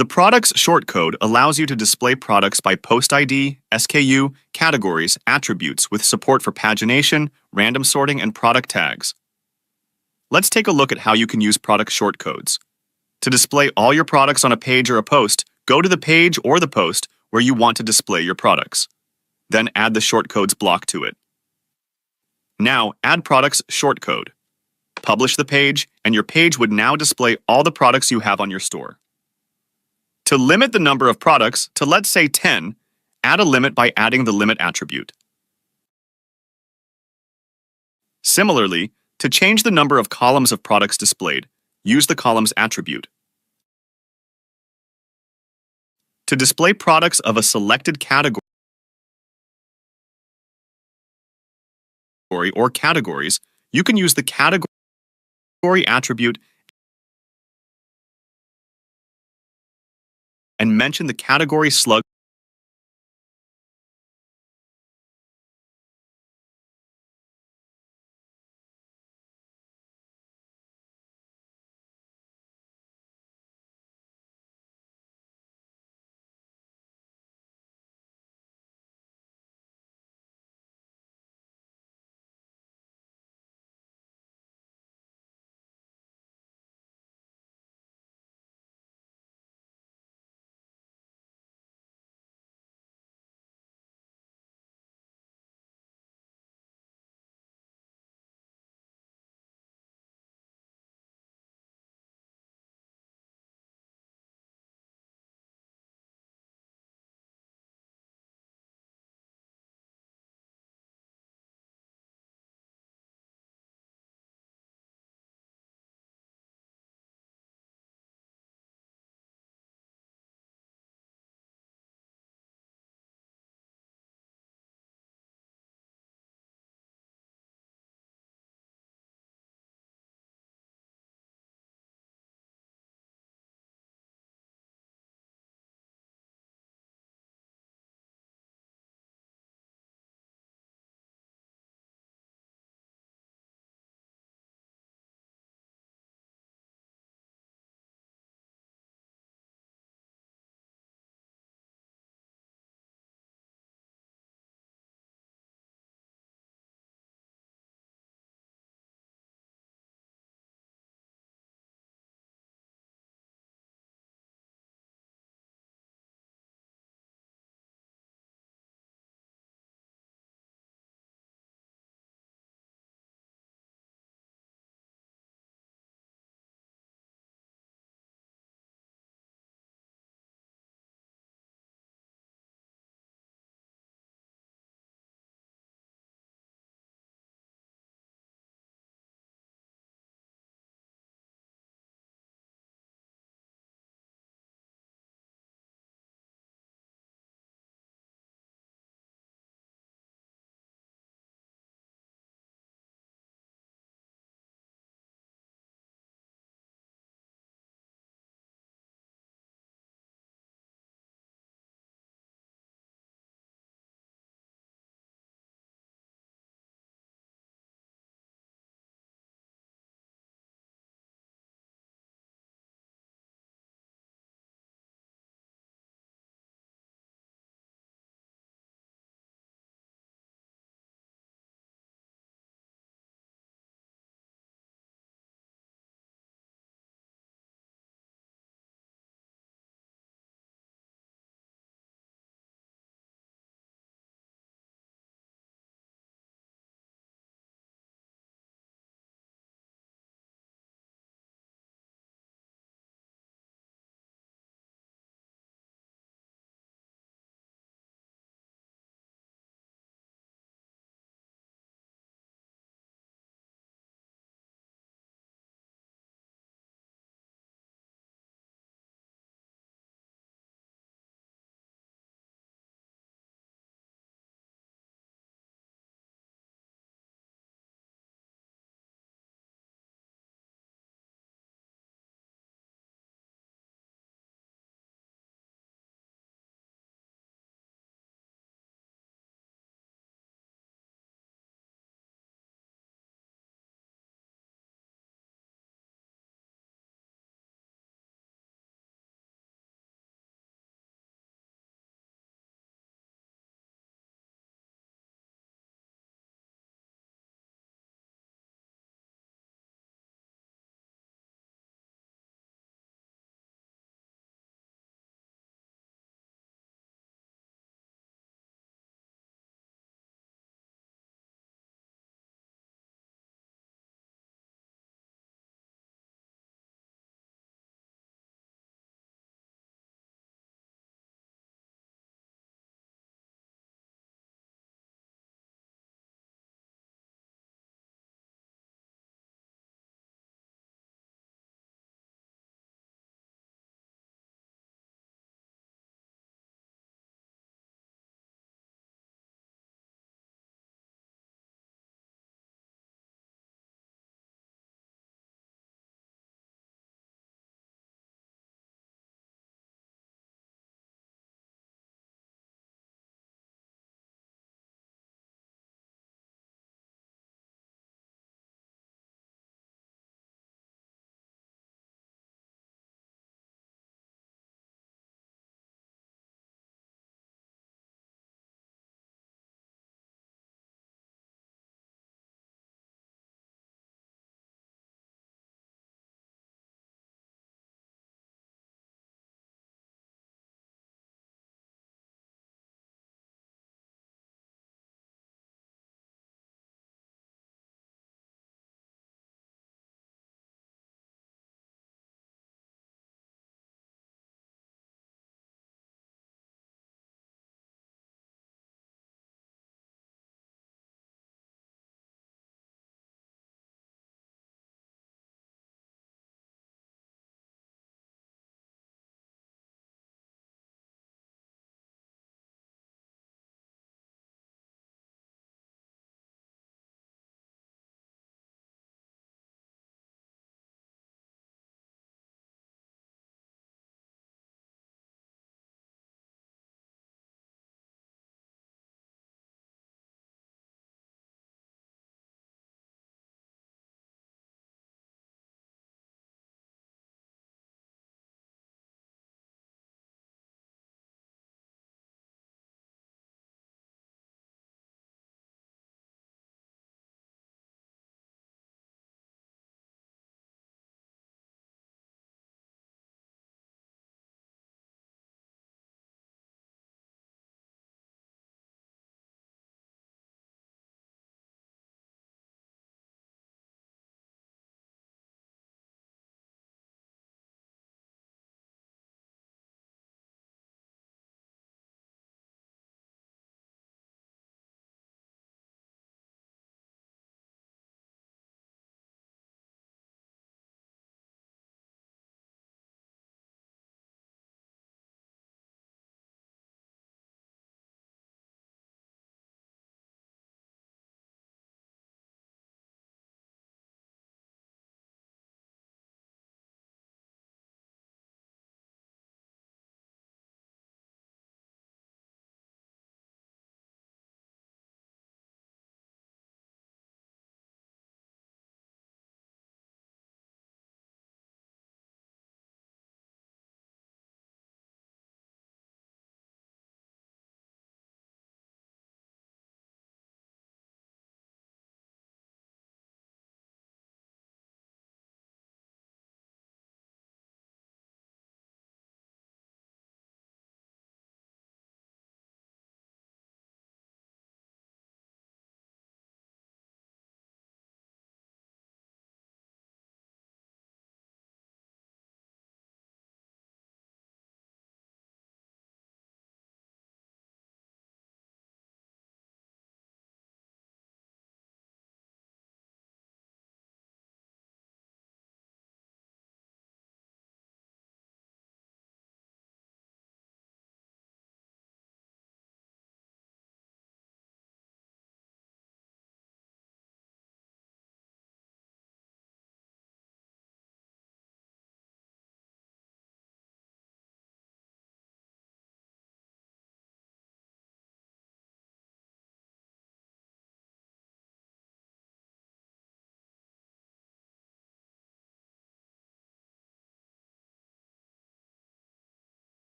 The product's shortcode allows you to display products by post ID, SKU, categories, attributes with support for pagination, random sorting, and product tags. Let's take a look at how you can use product shortcodes. To display all your products on a page or a post, go to the page or the post where you want to display your products. Then add the shortcodes block to it. Now, add products shortcode. Publish the page, and your page would now display all the products you have on your store. To limit the number of products to, let's say, 10, add a limit by adding the limit attribute. Similarly, to change the number of columns of products displayed, use the columns attribute. To display products of a selected category or categories, you can use the category attribute and mention the category slug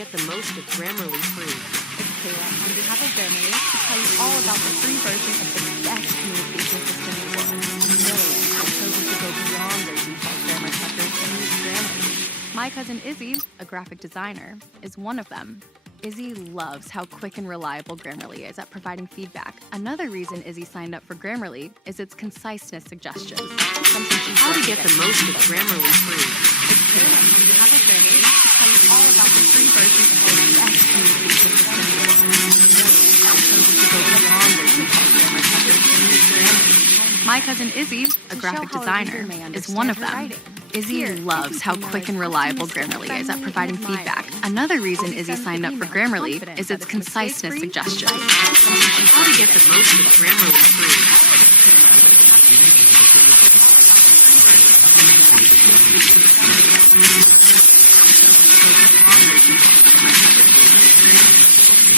get the most of Grammarly free? It's Kayla on behalf of Grammarly to tell you all about the free version of the best communication system in the world. Millions have chosen to go beyond their default grammar checkers and use Grammarly. My cousin Izzy, a graphic designer, is one of them. Izzy loves how quick and reliable Grammarly is at providing feedback. Another reason Izzy signed up for Grammarly is its conciseness suggestions. How to get the most of Grammarly free? It's Kayla on behalf of Grammarly to tell you all about the free version of the best communication system in the world. Millions have chosen to go beyond their default grammar checkers and use Grammarly. My cousin Izzy, a graphic designer, is one of them. Izzy loves how quick and reliable Grammarly is at providing feedback. Another reason Izzy signed up for Grammarly is its conciseness suggestions. How to get the most of Grammarly free?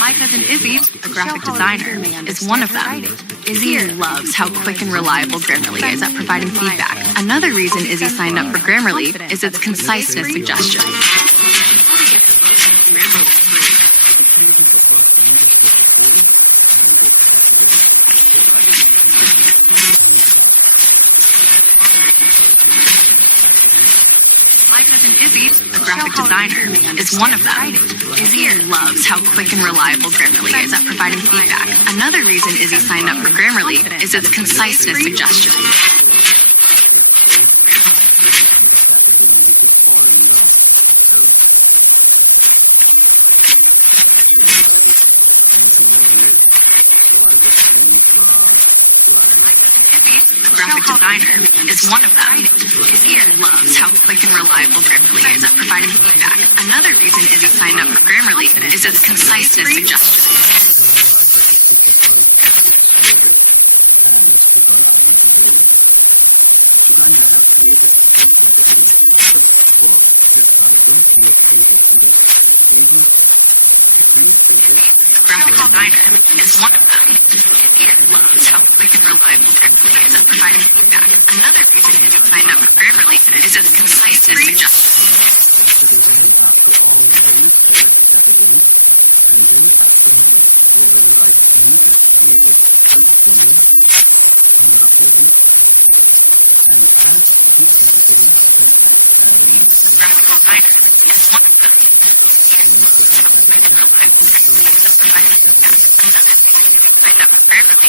My cousin Izzy, a graphic designer, is one of them. Izzy loves how quick and reliable Grammarly is at providing feedback. Another reason Izzy signed up for Grammarly is its conciseness suggestions. My cousin Izzy, a graphic designer, is one of them. Izzy loves how quick and reliable Grammarly is at providing feedback. Another reason Izzy signed up for Grammarly is its conciseness suggestions. Graphic designer is one of them. Izzy loves how quick and reliable Grammarly is at providing feedback. Another reason Izzy signed up for Grammarly is its conciseness suggestions. Graphic designer is one of them. Izzy loves how quick and reliable Grammarly is at providing feedback. Another reason Izzy signed up for Grammarly is its conciseness suggestions. Graphic designer is one of them. Izzy loves how quick and reliable Grammarly is at providing feedback. Another reason Izzy signed up for Grammarly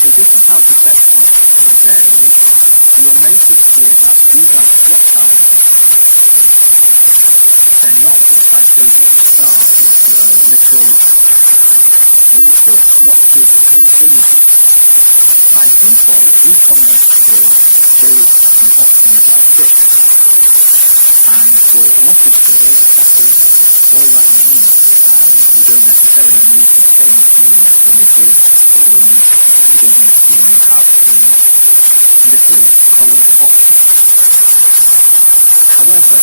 So this is not the best way to get it in. You're now able to utilize the next version of spelling here in Euclid. It's the flexure unity. And I think here's something that will show you something quick. And the message here is very much an email message. If you didn't discover that immediately from the screen, is copy in the Euclid manual. And it reads, dear Hove, whoever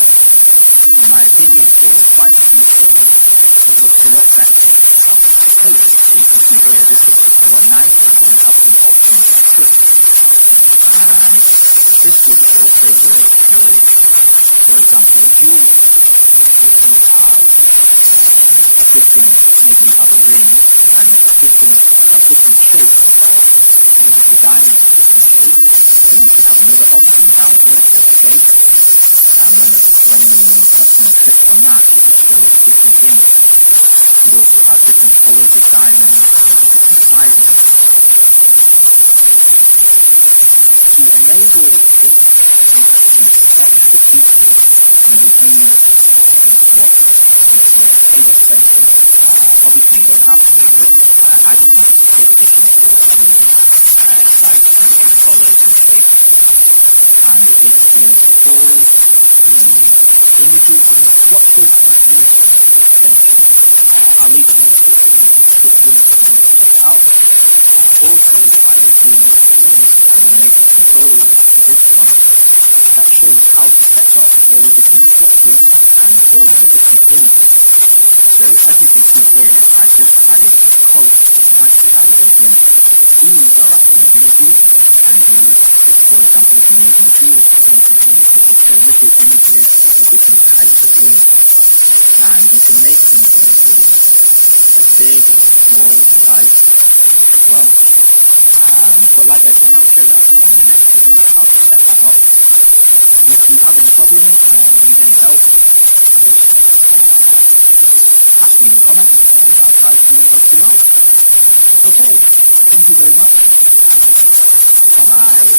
in my opinion is quite handsome, the word handsome coat is actually very different from the masculine connotation of coat. And this is also what in the reading interpretation different men or women have different coats designed coat according to the needs of the environment. Generally, talking about needs of those different women, they can have different color design and different sizes. To enable this construction system, and within all the functions, everything is adapted in Euclid, and I think you can say that that's how it can be expressed. And this is all when you're using structured continuity definition, I need to make sure that the different values also can be used to make control operations such as output of all the different code bits and all the different components. So as you can see here, I just added color next to my image. Doing that continuity, you can see here in field name, and as you select the images of the different color images, and you can make some controls here to control the light, length, but like I said before, this can be made very fast. If you have any problems and need any help, just comment, how can I help you out? Okay, thank you very much, and bye.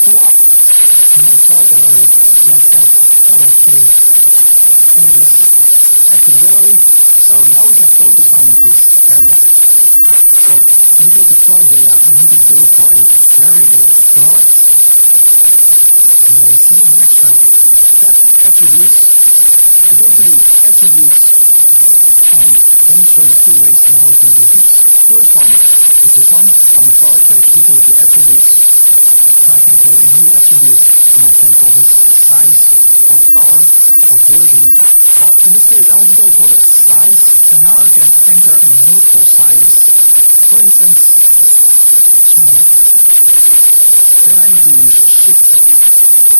pull up, and I start already like that, other three images, accelerate. So now we can focus on this area. So if you go to plot data, you need to go for a variable plot. And you will see an extra set attribute. So go to the attribute, and let me show you two ways on how you can do this. First one, if you come on the product page, you go to attribute, and I can create a new attribute, and I can call this size or color or version. Well, in this case, I want to go for the size, and now I can enter multiple sizes. For instance, we're going to use 6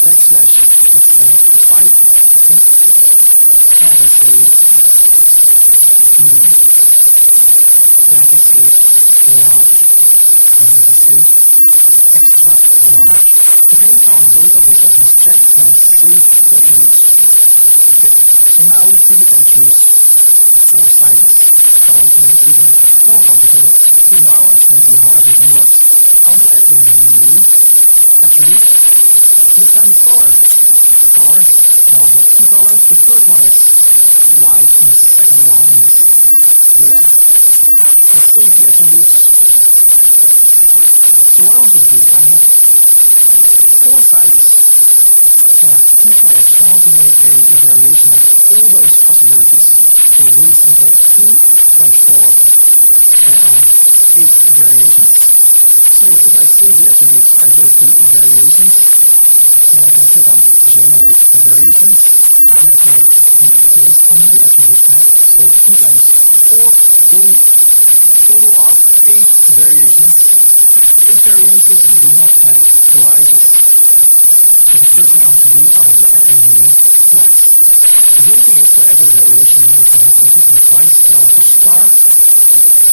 backslash, let's say 5, for instance. Now I can say medium. Then I can say large. And I can say extra large. Okay, I want both of these as a check, and I save the attribute. So now you can choose 4 sizes. But I want to make it even more complicated. So now I'll explain to you how everything works. I want to add a new attribute. This time it's color. Color. And I want to have 2 colors. The first one is white and the second one is black. I save the attribute. So what I want to do, I have 4 sizes. I have 2 colors. I want to make a variation of all those possibilities. So really simple, 2 and 4, there are 8 variations. So if I save the attribute, I go to variations, then I can click on generate variations, and I say based on the attribute. So 2 times 4 will be a total of 8 variations. These variations do not have prices. So the first thing I want to do, I want to add a new one. The rating is for every variation you can have a different price, but I want to start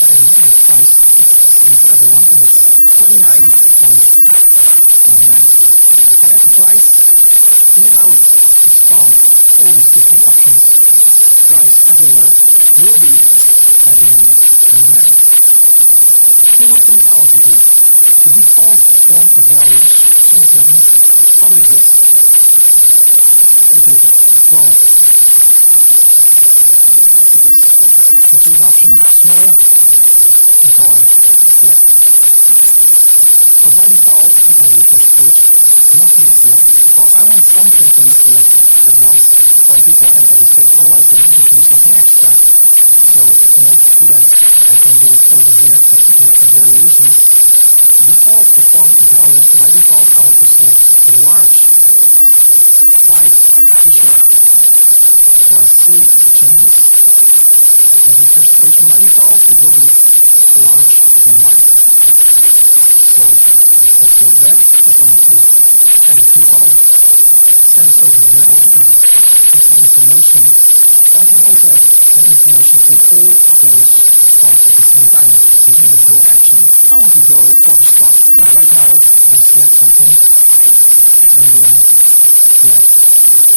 adding a price just for everyone, and that's 29.99. I add the price. Look how it spawns all these different options. Price everywhere will be 29.99. Two more things I want to do. The default from a very unpleasant. What is this? If you look at the product, you see an option, small, and color black. So by default, if I refresh page, nothing is selected. So I want something to be selected at once when people enter this page. Otherwise, they need to do something extra. So in order to do that, I can do that over here at the variations. Default the font value. By default, I want to select large white t-shirt. So I save the changes. As the specification by default, it will be large and white. So let's go back. We're going to add a few other things over here, over the information. I can open up information to all those parts at the same time using a go action. I want to go for the start because right now I select something, medium, left,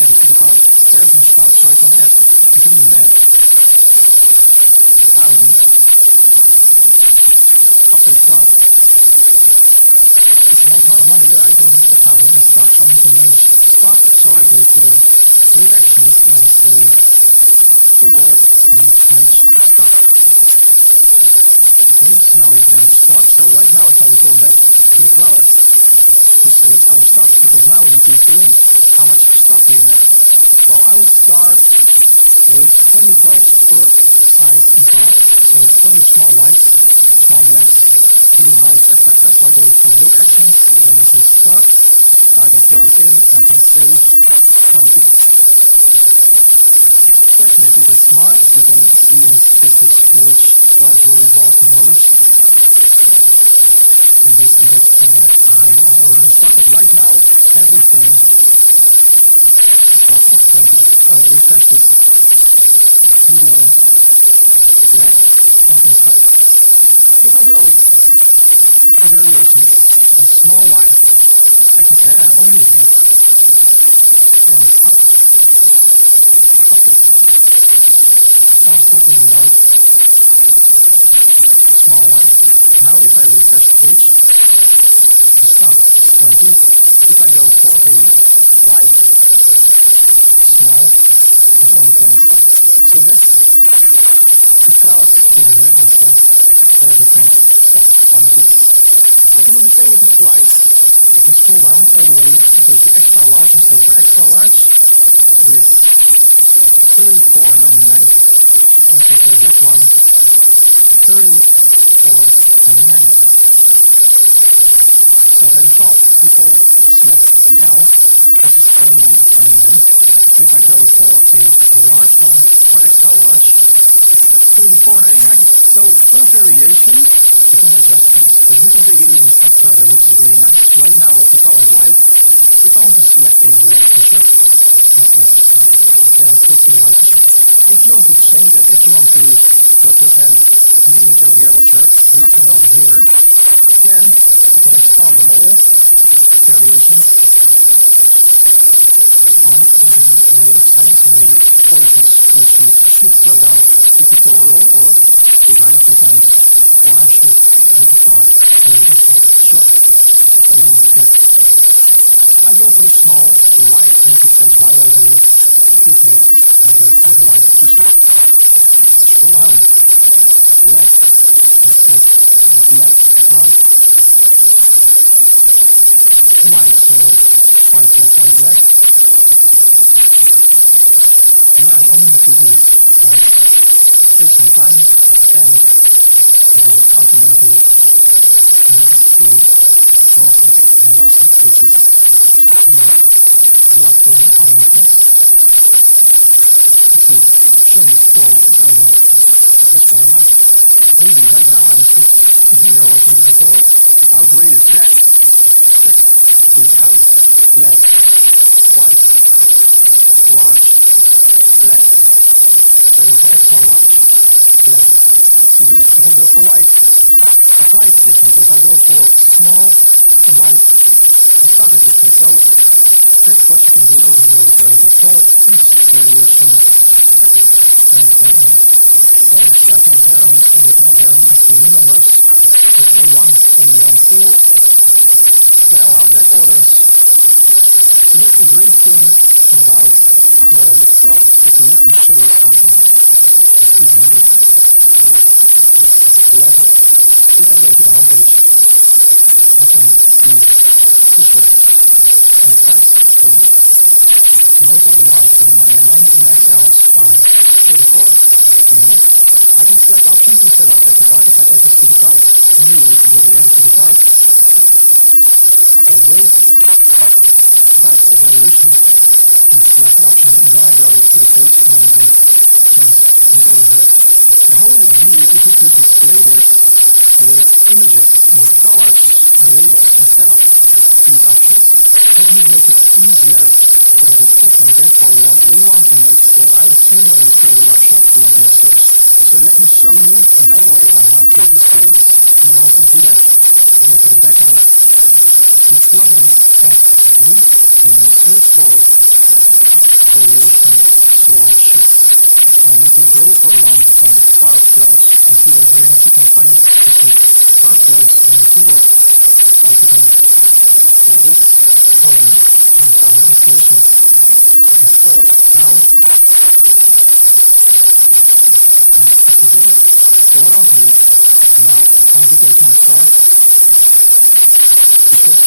and the card falls in start, so I can add, continue to add 1,000, upload card. It's a nice amount of money, but I don't have 1,000 in stock, so I need to manage stock, so I go to the word actions and I say overall manage stock. Okay, so now we manage stock. So right now if I would go back to the product, just say it's our stock, because now we need to fill in how much stock we have. So I would start with 20 tags per size and color. So 20 small white, small black, medium white, etc. So I go for word actions, then I say start, I can fill it in, and I can save 20. Question is it smart? You can see in the statistics which cars will be bought the most. And this can have higher or lower stock, but right now everything starts at 20. So I refresh it, medium, black, 20 stock. If I go variations and small white, I can say I only have 20 stock. So I'm talking about small white. Now if I refresh the page, the stock 20. If I go for a white small, of anything. So this the chart over here at different pharmacy. I can even play with the price. I can scroll down all the way, go to extra large and play for extra large with $34.99. And for the black one, $34.99. So by default, people select the L, which is $29.99. If I go for a large one, or extra large, $34.99. So full variation, you can adjust things. But we can take it even a step further, which is really nice. Right now it's the color white. If I want to select a black t-shirt, then I switch to the white t-shirt. If you want to change it, if you want to represent in the image over here, what you're selecting over here, then you can expand them all, variations. And you can already expand and maybe close it if you skip so down the tutorial or go down a few times, or actually make the file a little bit more. I go for the small white, and if it says white over here, skip here, and go for the white t-shirt. Scroll down, black, and select black one. Right, so I click on black, and I only have to do it take some time, then it will automatically display the website, which is really reactive and amazing. Okay, change scroll is only really right now, honestly, you're watching the tutorial. I agree with that. This one, black, white, large, black. If I go for extra large, black, black. If I go for white, the price is different. If I go for small, white, the price is different. So that's what you can do over here with a pair of well, each variation can fill in. Then so I can have my own, and you can have your own SKU numbers. If I want, can do in full, can allow back orders. So that's the great thing about variable prices. So let me show you something that's even a bit level. If I go to the homepage, I can use super and select this. And most of them are $29.99 and the extras are $34.99. I can select options and select at the top. If I ever put the price immediately, it will be added to the cart. The rate type of variation, I can select the option and then I go to the page and then I can come over here. And how you would do is if you display this with images and you tell this with a label instead of these options. This would make it easier for the visitor, and that's how we want. We want to make sure, I assume when you create a website, you want to make sure. So let me show you a better way on how to display this. And then when you do that, go to the back end, you plug in my SKU, and then I search for variation level. Then once you very further down, you can start it here. You see it over here, if you can find it, you click start for this, and you see that you type it in for this phone, and for the enclosure, install overnight, and that's what you do. So what I want to do, I want to navigate in the chart, you click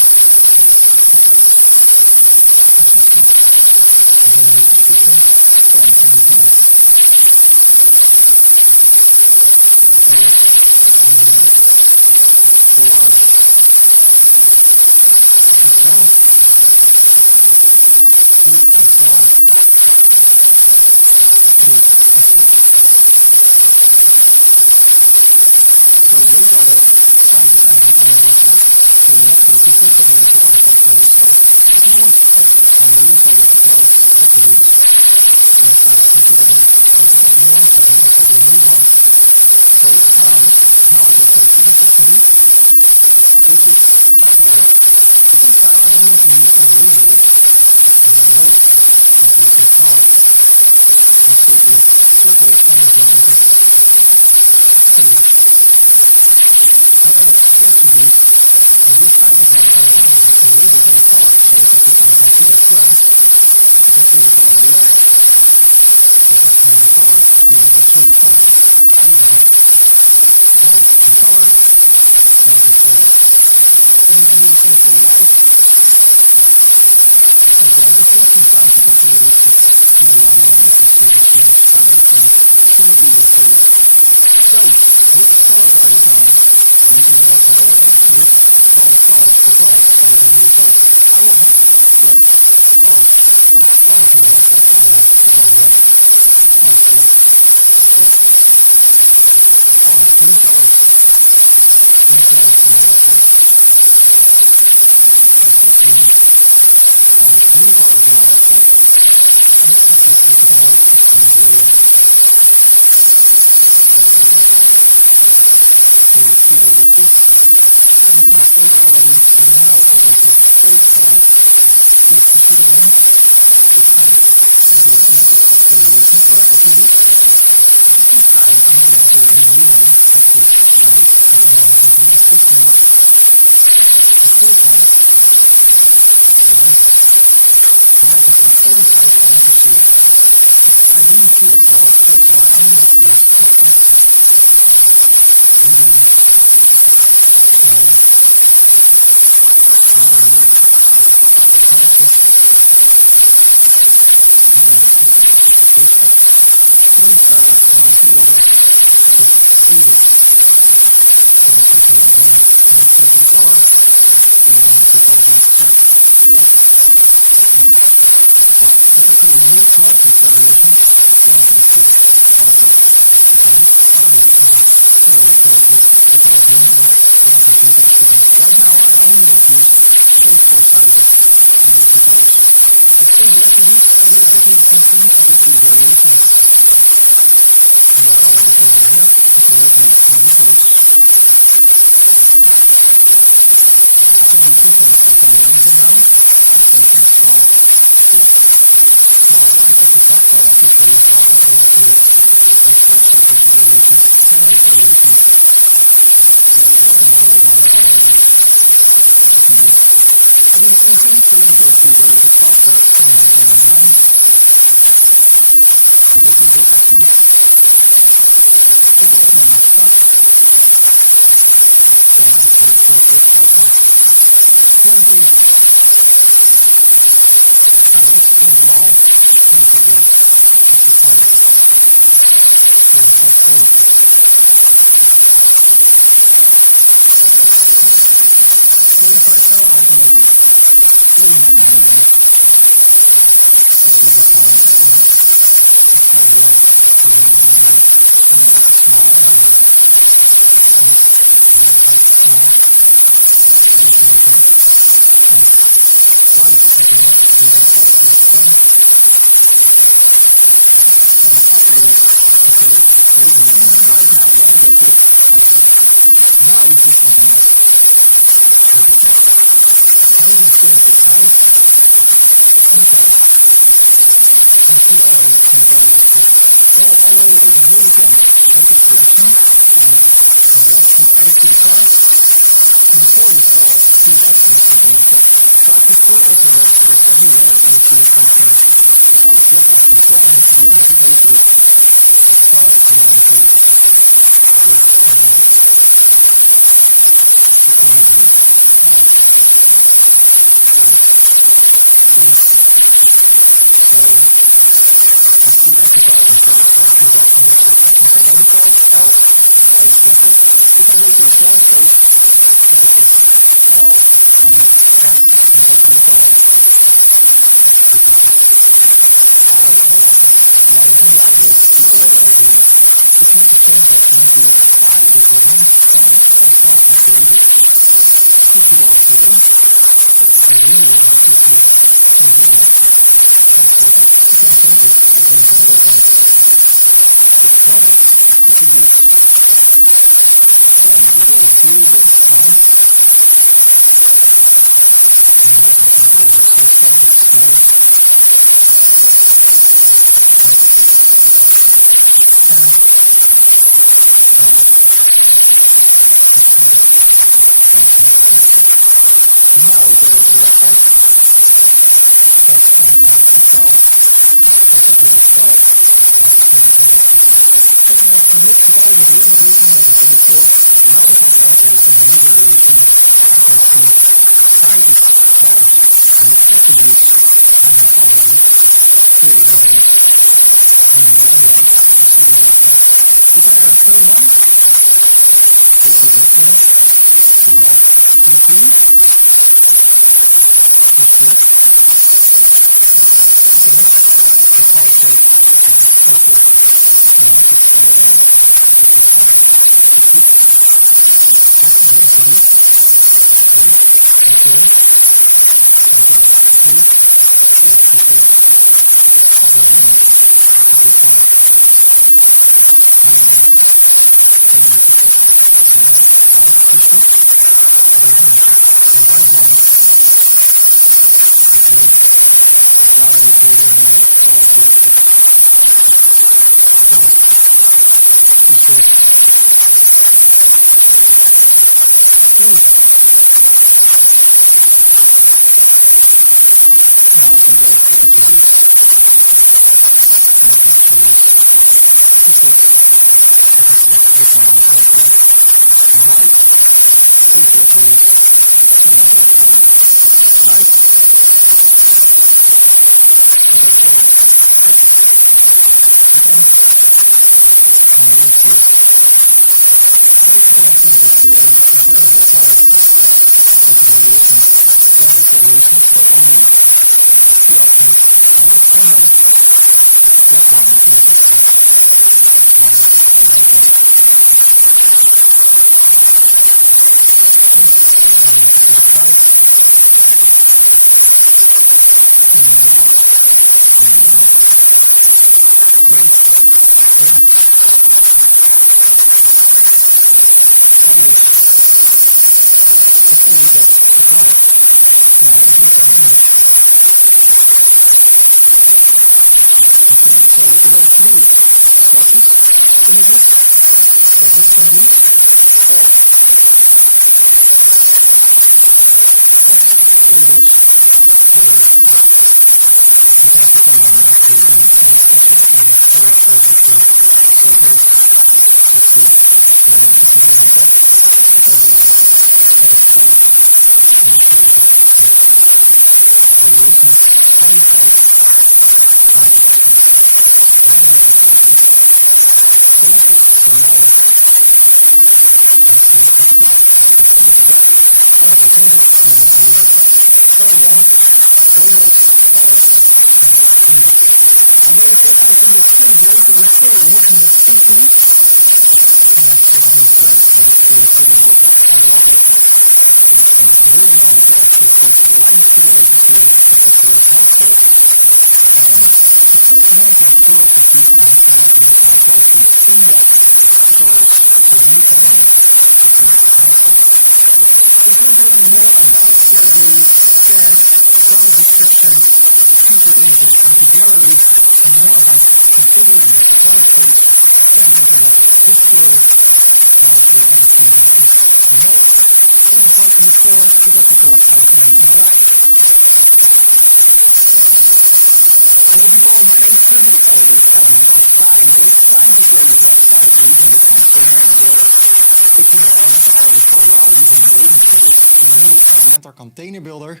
Container builder.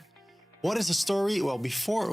What is the story? Well, before